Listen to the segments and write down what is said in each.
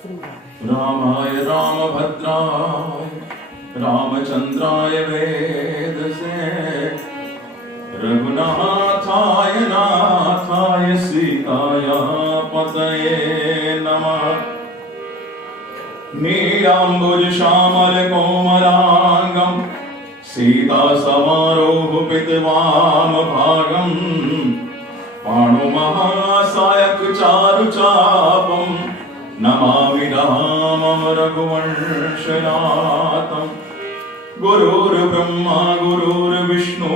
रामाय रामभद्राय रामचंद्राय वेदसे रघुनाथाय नाथाय सीताय पतये नमः। नीलाम्बुज श्यामल कोमलांगं सीता समारोहपितवाम भागं पाणुमहासायक चारुचापं नमामि रामं रघुवंशनाथं। गुरुर्ब्रह्मा गुरुर्विष्णु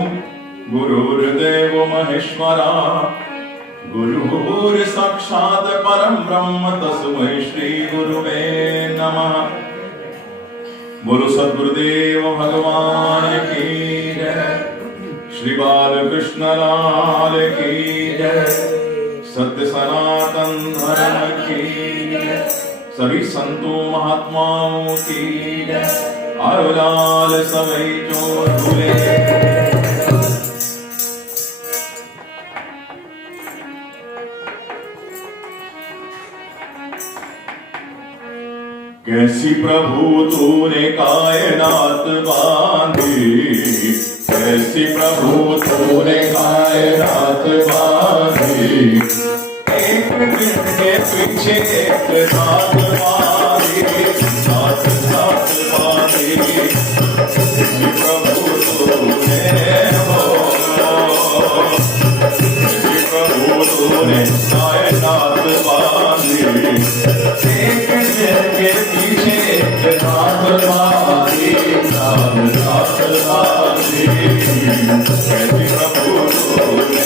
गुरुर्देवो महेश्वरा गुरुर्साक्षात् परं ब्रह्म तस्मै श्री गुरुवे नमः। बोलो सद्गुरुदेव भगवान की जय। श्री बालकृष्ण लाल की जय। सत्य सनातन धर्म की जय। सभी संतों महात्माओं की जय। आरोलाल सवै चोर भूले। कैसी प्रभु तूने कायनात बांधी, कैसी प्रभु तूने कायनात बांधी। एक दिन के पीछे एक रात बांधी, साथ साथ बांधी। कैसी प्रभु तूने कैसी प्रभु तूने कायनात बांधी। एक दिन के पीछे एक रात बांधी, साथ साथ बांधी। कैसी प्रभु तूने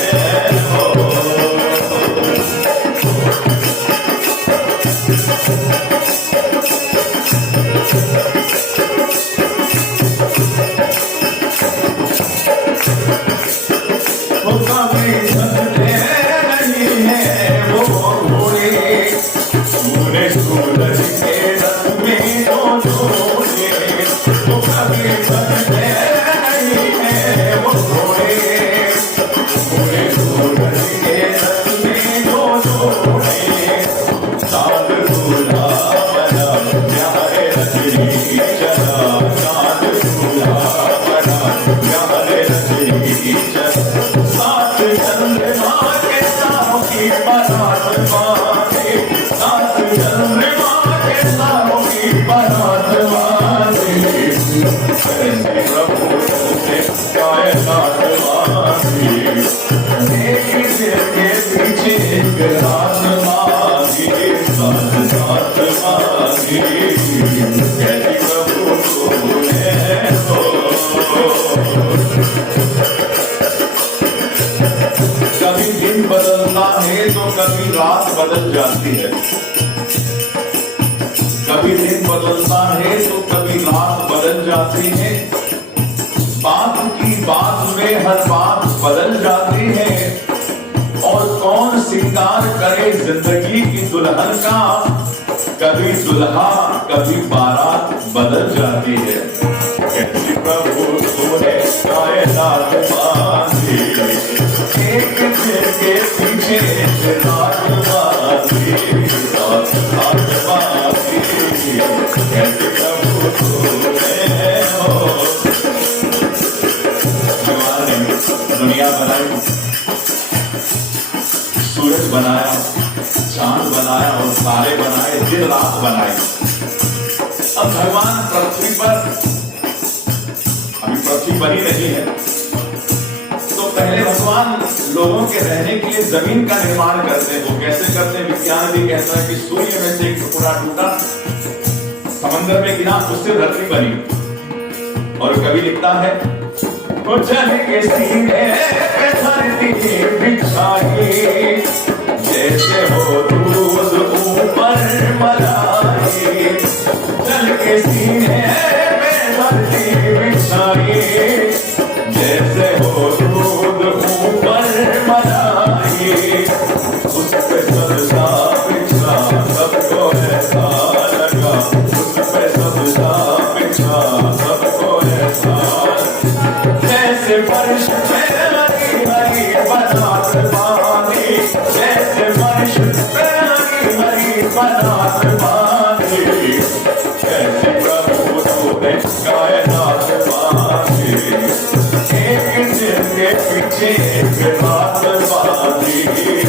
सूरज के रथ में जो जोड़े, वो कभी थकते नहीं है वो घोड़े। घोड़े सूरज के रथ में जो जोड़े, चाँद दूल्हा बना प्यारे रजनी चला। चाँद दूल्हा बना प्यारे रजनी चला। सात चंद्रमा के तारों की बारात बांधे, सात चंद्रमा के तारों की बारात बांधे। कैसे प्रभु तुझे कायनात बांधी। एक दिन के पीछे एक रात बांधी, साथ साथ बांधी। कैसे प्रभु तूने कभी दिन बदलता है तो कभी रात बदल जाती है। कभी दिन बदलता है तो कभी रात बदल जाती है। बात की बात में हर बात बदल जाती है। और कौन श्रृंगार करे जिंदगी की दुल्हन का। कभी दुल्हा कभी बारात बदल जाती है। कैसी प्रभु तूने कायनात बांधी। एक दिन के पीछे एक रात बांधी, साथ साथ बांधी। कैसे प्रभु तूने भगवान ने दुनिया बनाई, सूरज बनाया, चांद बनाया और तारे बनाए, दिन रात बनाए। अब भगवान पृथ्वी पर, अभी पृथ्वी बनी नहीं है, तो पहले भगवान लोगों के रहने के लिए जमीन का निर्माण करते हैं। वो कैसे करते हैं? विज्ञान भी कहता है कि सूर्य में से एक टुकड़ा टूटा, समंदर में गिरा, उससे धरती बनी। और कवि लिखता है, तो चल के सीने पे धरती बिछाई, जैसे हो दूध ऊपर मलाई। चल के सीने पे धरती बिछाई, जैसे हो दूध ऊपर मलाई। उस पे सबसा बिछा सबको ऐसा लगा, उस पे सबसा बिछा सबको ऐसा। जैसे बारिश में लगी हरी बरसात पानी, जैसे बारिश में लगी हरी बरसात पानी। पीछे एक रात बांधी,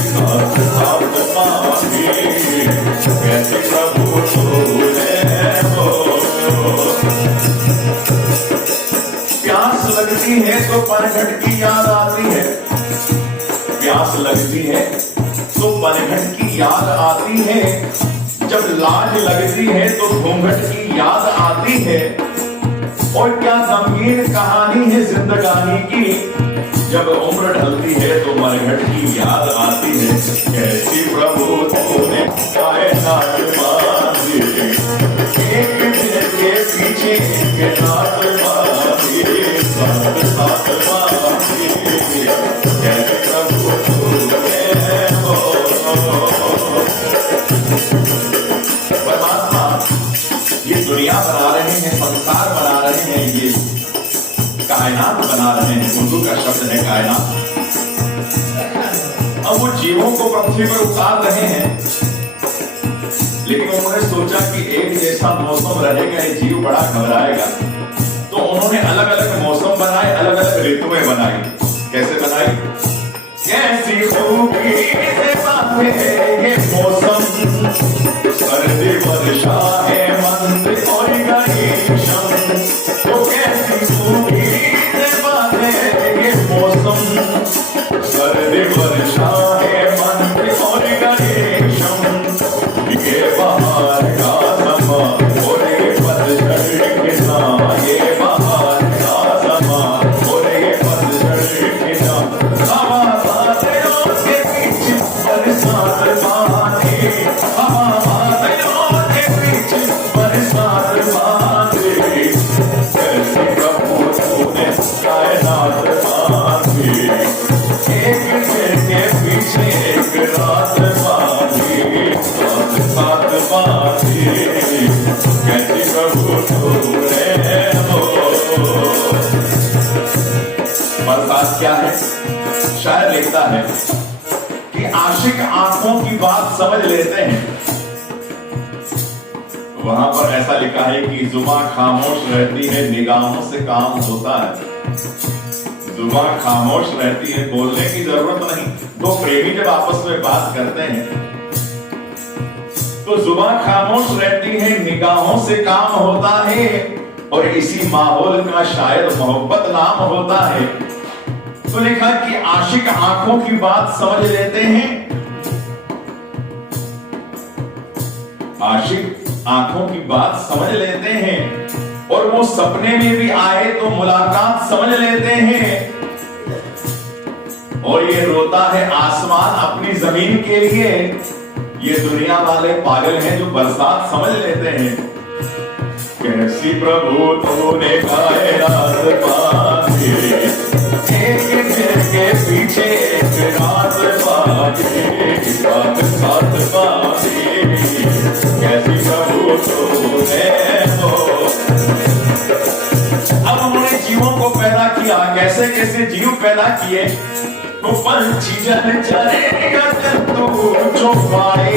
साथ साथ बांधी, कैसे प्रभु तूने हो। प्यास लगती है तो पनघट की याद आती है, प्यास लगती है तो पनघट की याद आती है, जब लाज लगती है तो घूंघट की याद आती है। और क्या गमगीन कहानी है जिंदगानी की, जब उम्र ढलती है तो मरघट की याद आती है। कैसी प्रभु तूने कायनात बांधी, एक दिन के पीछे एक रात बांधी, साथ साथ बांधी, कैसे प्रभु तूने हो। परमात्मा ये दुनिया बना रहे हैं, संसार बना रहे हैं, ये कायनात बना रहे हैं। उर्दू का शब्द है कायनात। अब वो जीवों को पृथ्वी पर उतार रहे हैं, लेकिन उन्होंने सोचा कि एक जैसा मौसम रहेगा ये जीव बड़ा घबराएगा, तो उन्होंने अलग अलग मौसम बनाए, अलग अलग ऋतुएं बनाई। कैसे बनाई? कैसी खूबी है ये मौसम, सर्दी वर्षा है मंद और ग्रीष्म, तो कैसी खूबी है ये मौसम, सर्दी वर्षा है मंद और ग्रीष्म, ये बहार का समा और ये पतझड़ के ना, ये बहार का समा और ये पतझड़ के ना, हवा बादलों के पीछे बरसात बांधे, हवा बादलों के पीछे बरसात बांधे, कैसे प्रभु तूने कायनात बांधी, एक दिन के पीछे एक रात बांधी, साथ साथ बांधी, कैसे प्रभु तूने हो। बरसात क्या है? शायर लिखता है कि आशिक आंखों की बात समझ लेते हैं। वहां पर ऐसा लिखा है कि जुबान खामोश रहती है, निगाहों से काम होता है। जुबान खामोश रहती है, बोलने की जरूरत नहीं। दो प्रेमी जब आपस में बात करते हैं तो जुबान खामोश रहती है, निगाहों से काम होता है, और इसी माहौल का शायद मोहब्बत नाम होता है। तो लिखा कि आशिक आंखों की बात समझ लेते हैं, आशिक आंखों की बात समझ लेते हैं, और वो सपने में भी आए तो मुलाकात समझ लेते हैं। और ये रोता है आसमान अपनी जमीन के लिए, ये दुनिया वाले पागल हैं जो बरसात समझ लेते हैं। कैसी प्रभु तूने कायनात बांधी, एक दिन के पीछे एक रात बांधी, साथ साथ बांधी, कैसी प्रभु तूने हो। अब उन्होंने जीवों को पैदा किया। कैसे कैसे जीव पैदा किए? तो पंछी जल चरेगा जंतु जो पाए,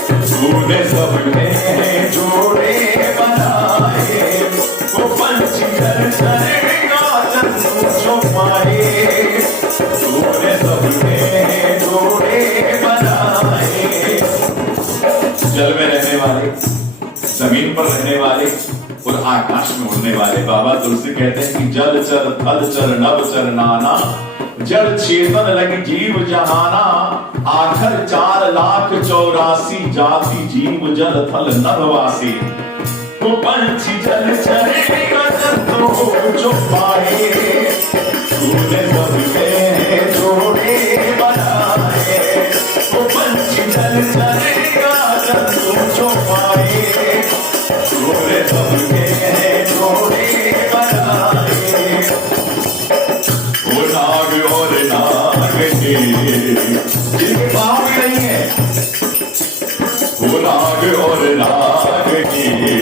तूने सबने जोड़े बनाए। तो पंछी जल चरेगा जंतु जो पाए, तूने सबने जोड़े बनाए। जल में रहने वाले, जमीन पर रहने वाले और आकाश में उड़ने वाले। बाबा तुलसी कहते हैं कि जल चर थल चर नभ चर नाना, जड़ चेतन लगी जीव जहाना, आखर 4,84,000 जाति जीव जल थल नभवासी। तो पंछी जल चरेगा जंतु जो पाए, तूने सबने जोड़े बनाए। तो पंछी जल चरेगा जंतु जो पाए, तूने सबने जोड़े बनाए। नाग और नागिनी जिनके पाँव भी नहीं है, वो नाग और नागिनी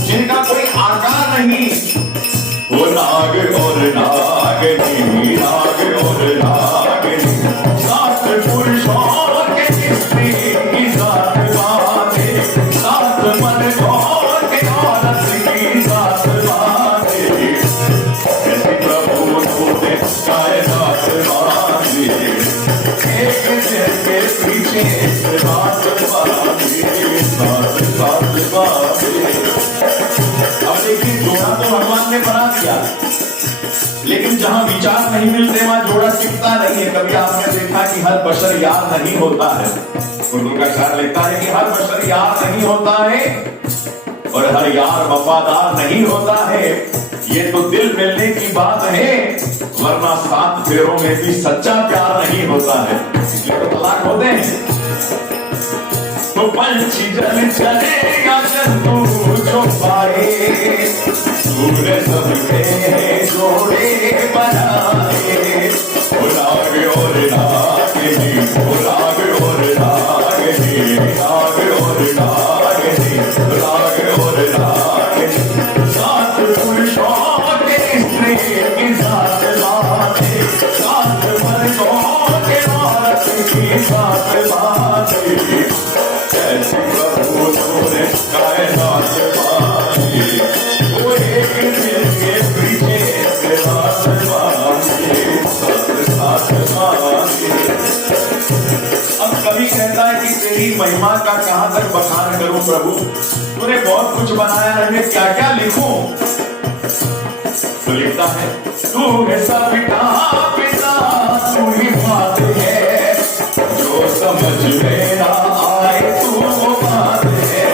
जिनका कोई आकार नहीं, वो नाग और नागिनी, नाग और नागिनी, सात पुरुषों के स्त्री की सात बातें, सात मनों के औरत की सात बातें। कैसी प्रभु तूने कायनात साथ बाबे, साथ साथ बाबे। अब देखिए जोड़ा तो भगवान ने बना दिया, लेकिन जहां विचार नहीं मिलते वहां जोड़ा टिकता नहीं है। कभी आपने देखा कि हर बशर यार नहीं होता है। उर्दू का शायर लिखता है कि हर बशर यार नहीं होता है और हर यार वफादार नहीं होता है। ये तो दिल मिलने की बात है, वरना 7 फेरों में भी सच्चा प्यार नहीं होता है, इसलिए तो तलाक होते हैं। तो पंछी जल चले या जंतु जो पाए, तूने सबके जोड़े बनाए। राग और रागिनी, राग और रागिनी, राग और रागिनी, राग और रागिनी। 7 पुरुषों के स्त्री की 7 बातें, 7 मर्दों के औरत की 7 बातें। ऐसी प्रभु तूने कायनात बांधी, वो एक दिल के पीछे रात बांधी, साथ बांधी। अब कवि कहता है कि तेरी महिमा का कहां तक बखान करूं प्रभु, तूने बहुत कुछ बनाया है, मैं क्या क्या लिखूं। तो लिखता है तू है सबका पिता, तू ही बात है, जो समझ में ना आए तू वो बात है।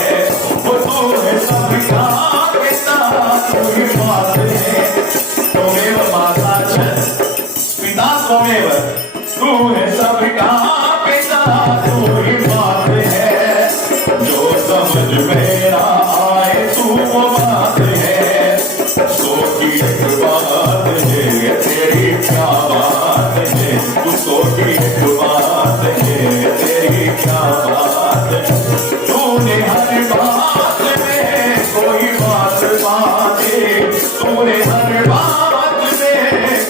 वो तू है सबका पिता, तू ही बात है, त्वमेव माता च पिता त्वमेव। तू है सबका पिता, तू ही बात है, जो समझ में ना आए तू वो बात है। सो की एक बात है तेरी क्या बात है, तू सो की एक बात है तेरी क्या बात है। तूने हर बात में कोई बात बांधी, तूने हर बात में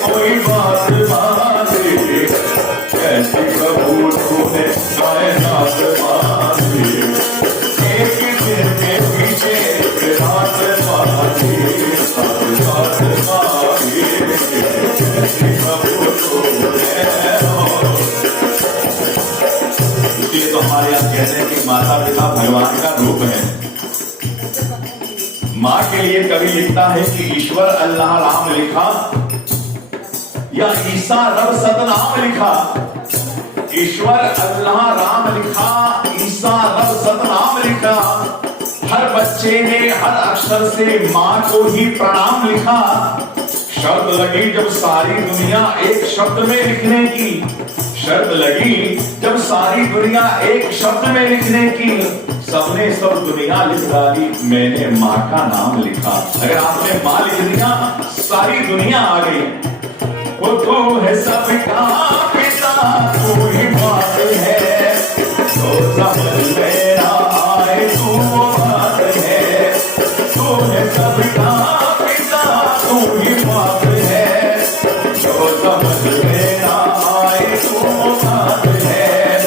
कोई बात बांधी। कैसी प्रभु तूने कायनात बांधी, एक दिन के पीछे रात बांधी, साथ साथ बांधी। कैसी प्रभु तूने। इसलिए तो हमारे यहाँ कहते हैं कि माता पिता भगवान का रूप है। माँ के लिए कवि लिखता है कि ईश्वर अल्लाह राम लिखा या ईसा रब सतनाम लिखा। ईश्वर अल्लाह राम लिखा, ईसा रब सतनाम लिखा। हर बच्चे ने हर अक्षर से माँ को ही प्रणाम लिखा। शर्त लगी जब सारी दुनिया एक शब्द में लिखने की, शर्त लगी जब सारी दुनिया एक शब्द में लिखने की, सबने सब दुनिया लिख डाली, मैंने माँ का नाम लिखा। अगर आपने माँ लिख दिया सारी दुनिया आ गई। वो तू है सबका पिता, तू ही बात है, तो समझ में ना आए तू वो बात है। तू है सबका पिता, तू ही बात है, तो समझ में ना आए तू वो बात है।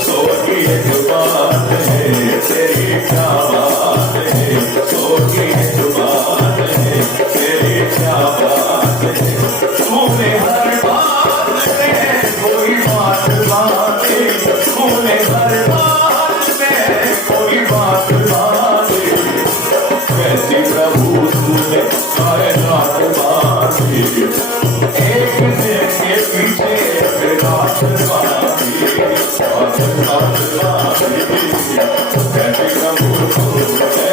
सो की एक बात है तेरी क्या बात है, सो की एक बात है तेरी क्या बात है। तूने हर बात में कोई बात बांधी, तूने हर बात में कोई बात बांधी। कैसी प्रभु तूने कायनात बांधी, एक दिन के पीछे रात बांधी, साथ साथ बांधी। कैसी प्रभु तूने।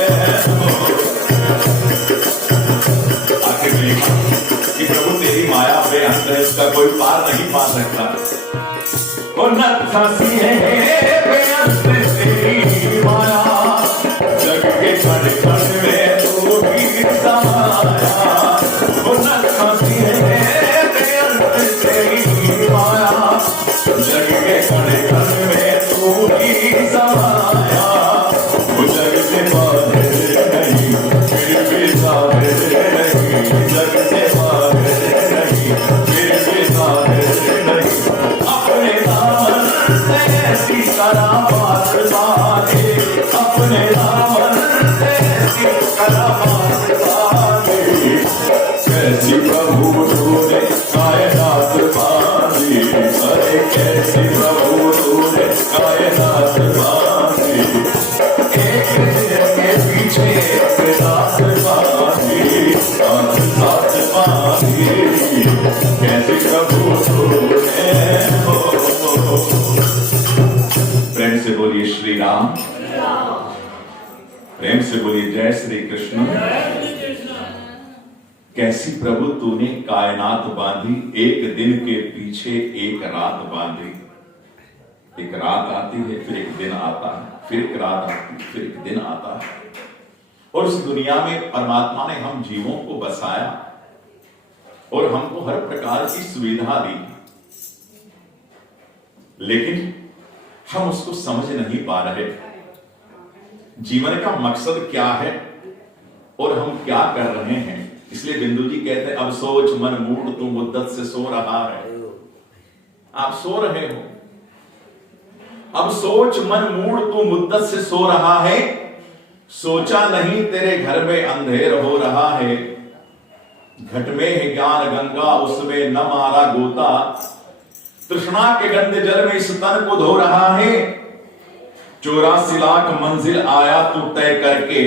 आखिर में कि प्रभु तेरी माया बेअंत है, इसका कोई पार नहीं पा सकता। और नथसी है बेअंत तेरी माया, जग के कण कण में तू ही समाया। और नथसी है बेअंत तेरी माया, जग के कण कण में तू ही समाया। वो जग से बाहर नहीं, फिर भी साहिर नहीं, जग से बाहर नहीं, फिर भी साहिर नहीं। अपने दामन से सीताराम राम। प्रेम से बोलिए जय श्री कृष्ण। कैसी प्रभु तूने कायनात बांधी, एक दिन के पीछे एक रात बांधी। एक रात आती है, फिर एक दिन आता है, फिर एक रात आती है, फिर एक दिन आता है। और इस दुनिया में परमात्मा ने हम जीवों को बसाया और हमको हर प्रकार की सुविधा दी, लेकिन हम उसको समझ नहीं पा रहे। जीवन का मकसद क्या है और हम क्या कर रहे हैं। इसलिए बिंदु जी कहते हैं, अब सोच मन मूड तू मुद्दत से सो रहा है। आप सो रहे हो, अब सोच मन मूड तू मुद्दत से सो रहा है। सोचा नहीं तेरे घर में अंधेर हो रहा है। घट में है ज्ञान गंगा, उसमें न मारा गोता। तृष्णा के गंदे जल में इस तन को धो रहा है। 84 लाख मंजिल आया तू तय करके,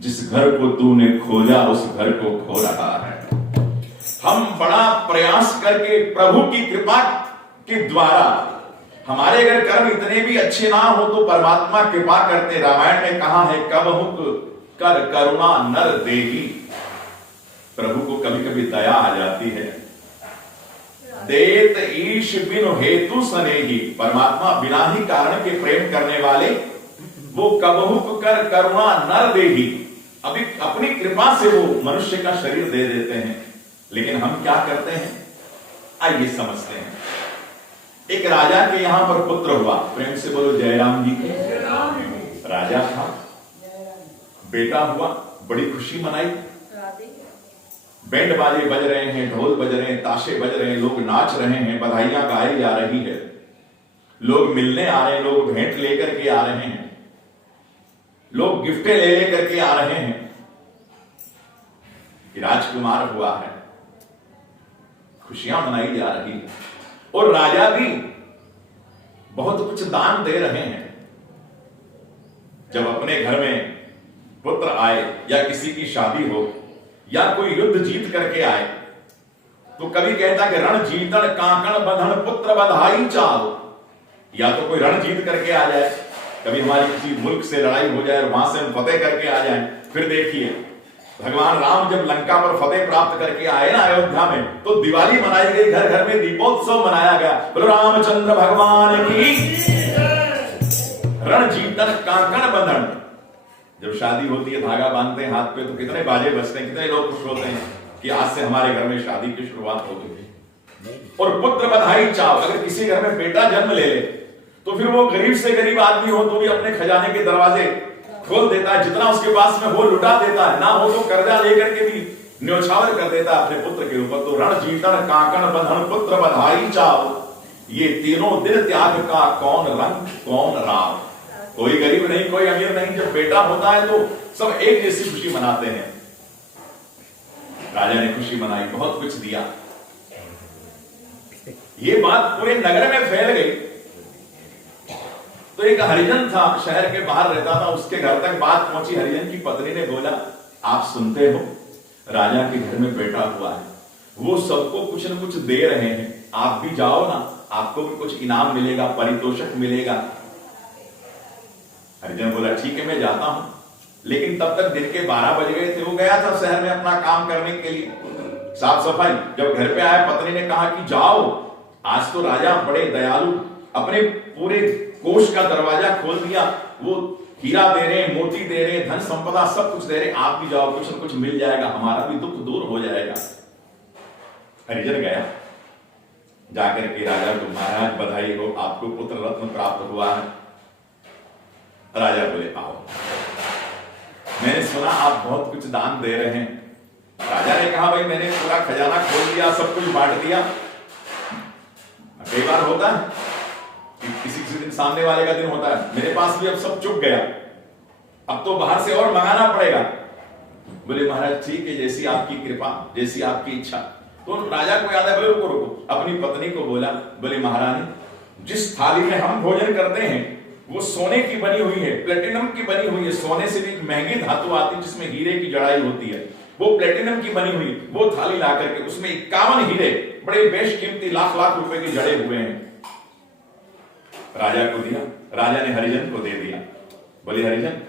जिस घर को तूने खोजा उस घर को खो रहा है। हम बड़ा प्रयास करके प्रभु की कृपा के द्वारा, हमारे अगर कर्म इतने भी अच्छे ना हो तो परमात्मा कृपा करते। रामायण में कहा है, कब हुक कर करुणा नर देही। प्रभु को कभी कभी दया आ जाती है। देत ईश बिनु हेतु सनेही। परमात्मा बिना ही कारण के प्रेम करने वाले, वो कबहुक कर करुणा नर देही। अभी अपनी कृपा से वो मनुष्य का शरीर दे देते हैं, लेकिन हम क्या करते हैं, आइए समझते हैं। एक राजा के यहां पर पुत्र हुआ। प्रेम से बोलो जयराम जी के। राजा था, बेटा हुआ, बड़ी खुशी मनाई। बैंड बाजे बज रहे हैं, ढोल बज रहे हैं, ताशे बज रहे हैं, लोग नाच रहे हैं, बधाइयां गाई जा रही है, लोग मिलने आ रहे हैं, लोग भेंट लेकर के आ रहे हैं, लोग गिफ्टें ले लेकर के आ रहे हैं। राजकुमार हुआ है, खुशियां मनाई जा रही है और राजा भी बहुत कुछ दान दे रहे हैं। जब अपने घर में पुत्र आए या किसी की शादी हो या कोई युद्ध जीत करके आए, तो कभी कहता कि रण जीतन कांकण बंधन पुत्र बधाई चाओ। या तो कोई रण जीत करके आ जाए, कभी हमारी किसी मुल्क से लड़ाई हो जाए और वहां से हम फतेह करके आ जाएं। फिर देखिए भगवान राम जब लंका पर फतेह प्राप्त करके आए ना अयोध्या में, तो दिवाली मनाई गई, घर घर में दीपोत्सव मनाया गया। बोलो रामचंद्र भगवान की। रण जीतन कांकण बंधन। जब शादी होती है, धागा बांधते हैं हाथ पे, तो कितने बाजे बजते हैं, कितने लोग खुश होते हैं कि आज से हमारे घर में शादी की शुरुआत हो गई। और पुत्र बधाई चाव। अगर किसी घर में बेटा जन्म ले ले, तो फिर वो गरीब से गरीब आदमी हो तो भी अपने खजाने के दरवाजे खोल देता है, जितना उसके पास में हो लुटा देता है, ना हो तो कर्जा लेकर के भी न्योछावर कर देता है अपने पुत्र के ऊपर। तो रण जीतन कांकण बंधन पुत्र बधाई चाव। ये तीनों दिन त्याग का कौन रंग कौन राव। कोई गरीब नहीं, कोई अमीर नहीं, जब बेटा होता है तो सब एक जैसी खुशी मनाते हैं। राजा ने खुशी मनाई, बहुत कुछ दिया। ये बात पूरे नगर में फैल गई। तो एक हरिजन था, शहर के बाहर रहता था, उसके घर तक बात पहुंची। हरिजन की पत्नी ने बोला, आप सुनते हो, राजा के घर में बेटा हुआ है, वो सबको कुछ न कुछ दे रहे हैं, आप भी जाओ ना, आपको भी कुछ इनाम मिलेगा, पारितोषिक मिलेगा। हरिजन बोला ठीक है मैं जाता हूं। लेकिन तब तक दिन के 12 बज गए थे। वो गया था शहर में अपना काम करने के लिए, साफ सफाई। जब घर पे आया, पत्नी ने कहा कि जाओ, आज तो राजा बड़े दयालु, अपने पूरे कोष का दरवाजा खोल दिया, वो हीरा दे रहे, मोती दे रहे, धन संपदा सब कुछ दे रहे, आप भी जाओ, कुछ न कुछ मिल जाएगा, हमारा भी दुख दूर हो जाएगा। हरिजन गया, जाकर के राजा को, महाराज बधाई हो, आपको पुत्र रत्न प्राप्त हुआ है। राजा बोले आओ, मैंने सुना आप बहुत कुछ दान दे रहे हैं। राजा ने कहा भाई मैंने पूरा खजाना खोल दिया, सब कुछ बांट दिया। कई बार होता है कि किसी दिन सामने वाले का दिन होता है, मेरे पास भी अब सब चुक गया, अब तो बाहर से और मंगाना पड़ेगा। बोले महाराज ठीक है, जैसी आपकी कृपा, जैसी आपकी इच्छा। तो राजा को याद है, बोले रुको रुको, अपनी पत्नी को बोला, बोले महारानी जिस थाली में हम भोजन करते हैं वो सोने की बनी हुई है, प्लेटिनम की बनी हुई है। सोने से भी महंगी धातु आती है जिसमें हीरे की जड़ाई होती है, वो प्लेटिनम की बनी हुई, वो थाली ला करके उसमें 51 हीरे बड़े बेशकीमती लाख लाख रुपए के जड़े हुए हैं, राजा को दिया। राजा ने हरिजन को दे दिया। बोले हरिजन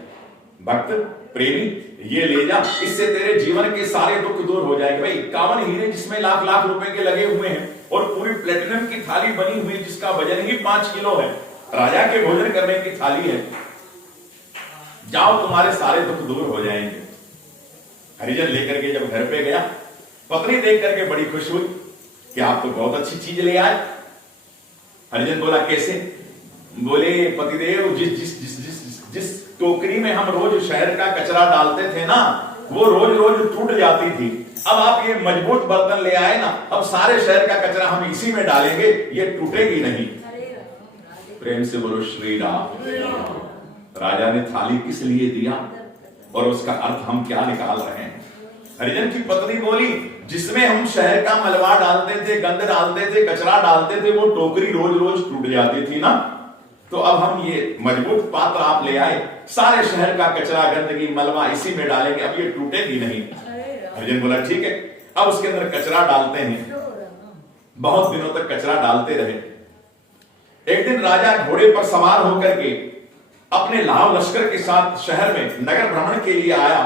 भक्त प्रेमी, ये ले जा, इससे तेरे जीवन के सारे दुख दूर हो जाएंगे। भाई 51 हीरे जिसमें लाख लाख रुपए के लगे हुए हैं और पूरी प्लेटिनम की थाली बनी हुई जिसका वजन ही 5 किलो है, राजा के भोजन करने की थाली है, जाओ तुम्हारे सारे दुख दूर हो जाएंगे। हरिजन लेकर के जब घर पे गया, पत्नी देख करके बड़ी खुश हुई कि आप तो बहुत अच्छी चीज ले आए। हरिजन बोला कैसे? बोले पतिदेव जिस जिस जिस जिस जिस टोकरी में हम रोज शहर का कचरा डालते थे ना, वो रोज रोज टूट जाती थी। अब आप ये मजबूत बर्तन ले आए ना, अब सारे शहर का कचरा हम इसी में डालेंगे, ये टूटेगी नहीं। प्रेम से बोलो श्री राम। राजा ने थाली किस लिए दिया और उसका अर्थ हम क्या निकाल रहे हैं? हरिजन की पत्नी बोली जिसमें हम शहर का मलबा डालते थे, गंद डालते थे, कचरा डालते थे, वो टोकरी रोज रोज टूट जाती थी ना, तो अब हम ये मजबूत पात्र आप ले आए, सारे शहर का कचरा गंदगी मलबा इसी में डालेंगे, अब ये टूटेगी नहीं। हरिजन बोला ठीक है। अब उसके अंदर कचरा डालते हैं। बहुत दिनों तक कचरा डालते रहे। एक दिन राजा घोड़े पर सवार होकर के अपने लाव लश्कर के साथ शहर में नगर भ्रमण के लिए आया।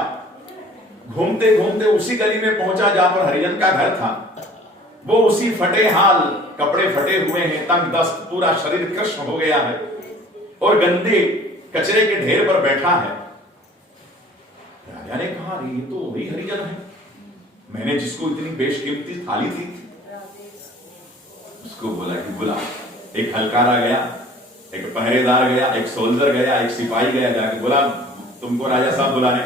घूमते घूमते उसी गली में पहुंचा जहां पर हरिजन का घर था। वो उसी फटे हाल, कपड़े फटे हुए हैं, तंग दस्त, पूरा शरीर कृष्ण हो गया है और गंदे कचरे के ढेर पर बैठा है। राजा ने कहा ये तो वही हरिजन है, मैंने जिसको इतनी बेशकीमती थाली दी थी। उसको बोला कि बुला। एक हलकारा गया, एक पहरेदार गया, एक सोल्जर गया, एक सिपाही गया, जाके बोला तुमको राजा साहब बुलाने।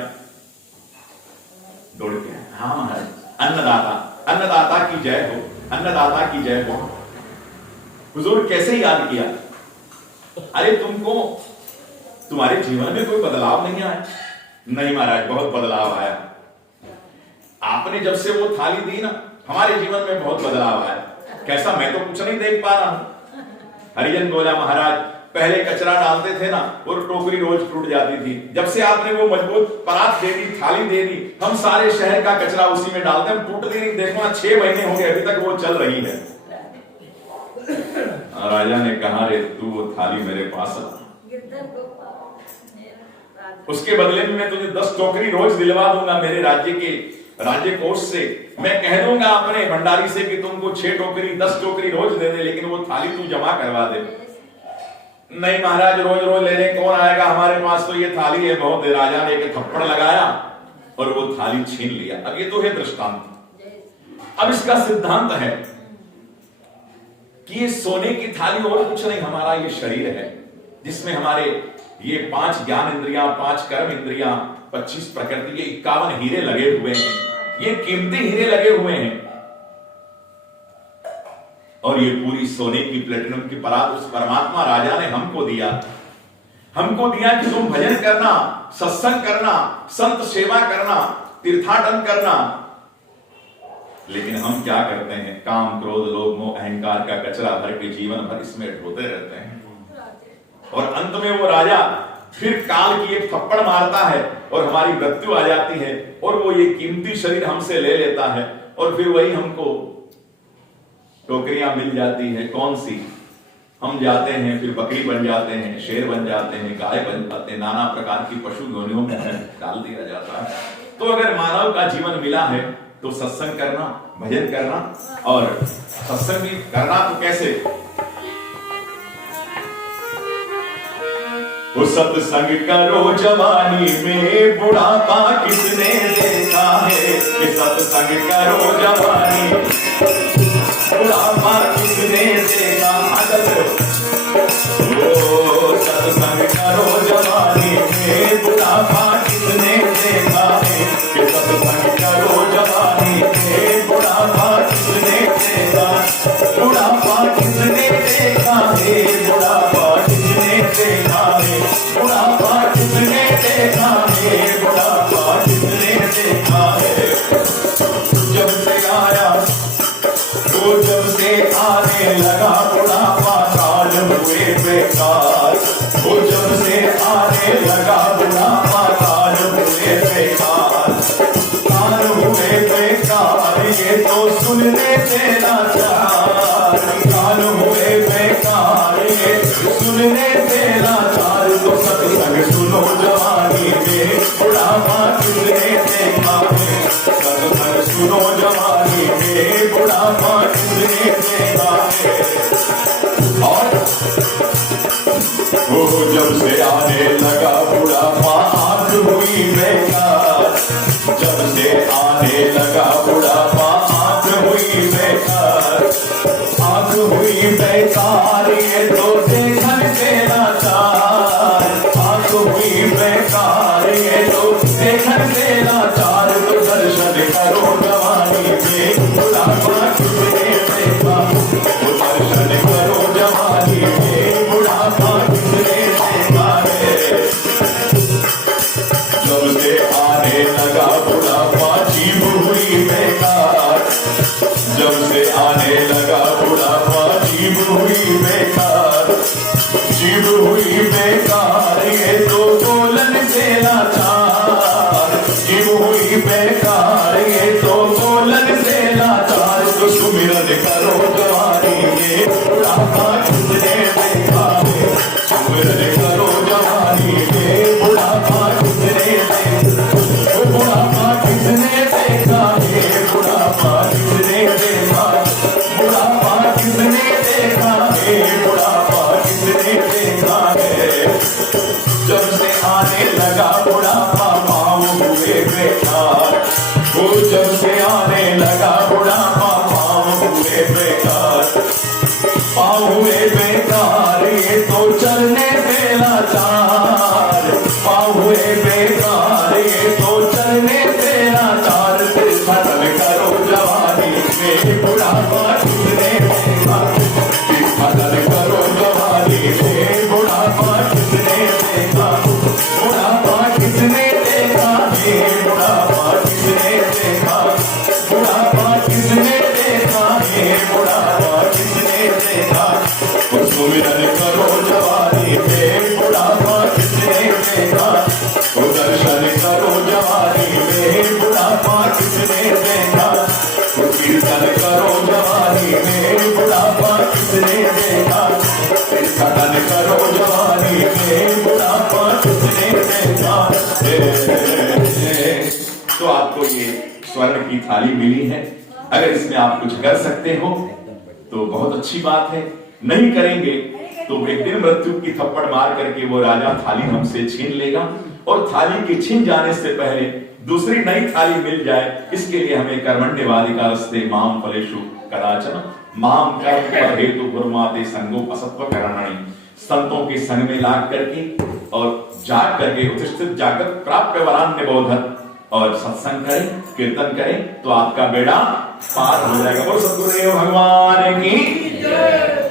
दौड़ के हाँ महाराज, अन्नदाता, अन्नदाता की जय हो, अन्नदाता की जय हो। हुजूर कैसे याद किया? अरे तुमको तुम्हारे जीवन में कोई बदलाव नहीं आया? नहीं महाराज बहुत बदलाव आया। आपने जब से वो थाली दी ना, हमारे जीवन में बहुत बदलाव आया। कैसा? मैं तो कुछ नहीं देख पा रहा हूं। हरिजन बोला महाराज पहले कचरा डालते थे ना, और टोकरी रोज टूट जाती थी, जब से आपने वो मजबूत परात दे दी, थाली दे दी, हम सारे शहर का कचरा उसी में डालते हैं, टूटती नहीं। देखो ना 6 महीने हो गए अभी तक वो चल रही है। राजा ने कहा रे तू वो थाली मेरे पास आ, उसके बदले में मैं तुझे 10 टोकरी रोज दिलवा दूंगा मेरे राज्य कोष से। मैं कह दूंगा अपने भंडारी से कि तुमको 6 टोकरी 10 टोकरी रोज दे दे, लेकिन वो थाली तू जमा करवा दे। नहीं महाराज रोज रोज लेने कौन आएगा, हमारे पास तो ये थाली है बहुत है। राजा ने एक थप्पड़ लगाया और वो थाली छीन लिया। अब ये तो है दृष्टांत। अब इसका सिद्धांत है कि ये सोने की थाली और कुछ नहीं, हमारा ये शरीर है जिसमें हमारे ये 5 ज्ञान इंद्रियां, 5 कर्म इंद्रियां, 25 प्रकृति, ये 51 हीरे लगे हुए हैं। ये कीमती हीरे लगे हुए हैं और ये पूरी सोने की प्लेटिनम की परात उस परमात्मा राजा ने हमको दिया। हमको दिया कि तुम भजन करना, सत्संग करना, संत सेवा करना, तीर्थाटन करना। लेकिन हम क्या करते हैं? काम, क्रोध, लोभ, मोह, अहंकार का कचरा भर के जीवन भर इसमें ढोते रहते हैं और अंत में वो राजा फिर काल की एक थप्पड़ मारता है और हमारी मृत्यु आ जाती है और वो ये कीमती शरीर हमसे ले लेता है और फिर वही हमको टोकरियां मिल जाती है। कौन सी? हम जाते हैं फिर बकरी बन जाते हैं, शेर बन जाते हैं, गाय बन जाते हैं, नाना प्रकार की पशु योनियों में डाल दिया जाता है। तो अगर मानव का जीवन मिला है तो सत्संग करना, भजन करना, और सत्संग भी करना तो कैसे? सत्संग करो जवानी में, बुढ़ापा किसने देखा है? कि सत्संग करो जवानी, बुढ़ापा किसने देखा? सत्संग करो जवानी में, बुढ़ापा किसने देखा है? कि सत्संग करो जवानी में, बुढ़ापा किसने देखा? बुढ़ापा किसने देखा है? बुढ़ापा किसने देखा है? बुढ़ापा किसने देखा है? बुढ़ापा किसने देखा है? जब से आया तो जब से सुनो जवानी में बुढ़ापा किसने देखा है, सत्संग सुनो जवानी में बुढ़ापा किसने देखा है। और वो जब से आने लगा बुढ़ापा आंख हुई बेकार, जब से आने लगा बुढ़ापा आंख हुई बेकार, आंख हुई बेकार ये तो देखन से लाचार, आंख हुई बेकार ये तो देखन से लाचार, तो दर्शन करो जवानी में बुढ़ापा किसने देखा, तो दर्शन करो जवानी में बुढ़ापा किसने देखा है। जब से आने लगा बुढ़ापा जीभ हुई बेकार, जब से आने लगा बुढ़ापा जीभ हुई बेकार, जीभ हुई बेकार ये तो बोलन से लाचार, जीभ हुई बेकार ये तो बोलन से लाचार, तो सुमिरन करो जवानी में बुढ़ापा किसने देखा है, सुमिरन करो जवानी में बुढ़ापा किसने देखा, बुढ़ापा किसने देखा है, बुढ़ापा किसने देखा, बुढ़ापा किसने देखा है, बुढ़ापा किसने देखा है। जब से आने लगा बुढ़ापा पाँव हुए बेकार, वो जब से आने लगा बुढ़ापा पाँव हुए बेकार, पाँव हुए बेकार ये तो चलने पे लाचार, पाँव हुए बेकार ये तो चलने पे लाचार, खत्म करो जवानी में बुढ़ापा किसने देखा, खत्म करो जवानी में बुढ़ापा किसने देखा, बुढ़ापा किसने देखा है, बुढ़ापा किसने देखा, बुढ़ापा किसने देखा है, बुढ़ापा किसने देखा, तो सुमिरन करो जवानी में बुढ़ापा किसने देखा, तो दर्शन करो जवानी में बुढ़ापा किसने देखा, तो कीर्तन करो जवानी में बुढ़ापा किसने देखा, कथन करो जवानी में बुढ़ापा किसने देखा। तो आपको ये स्वर्ण की थाली मिली है, अगर इसमें आप कुछ कर सकते हो तो बहुत अच्छी बात है, नहीं करेंगे तो एक दिन मृत्यु की थप्पड़ मार करके वो राजा थाली हमसे छीन लेगा, और थाली के छीन जाने से पहले दूसरी नई थाली मिल जाए, इसके लिए हमें कर्मण्यवाधिकारस्ते माम फलेषु कदाचन माम कर्म हेतु गुरुमाते संगो असत्व करणानि, संतों के संग में लाग करके और जाग करके उत्थिष्ठित जागृत प्राप्य वरान्य बोधत, और सत्संग करें कीर्तन करें तो आपका बेड़ा पार हो जाएगा। बोल सद्गुरुदेव भगवान की जय।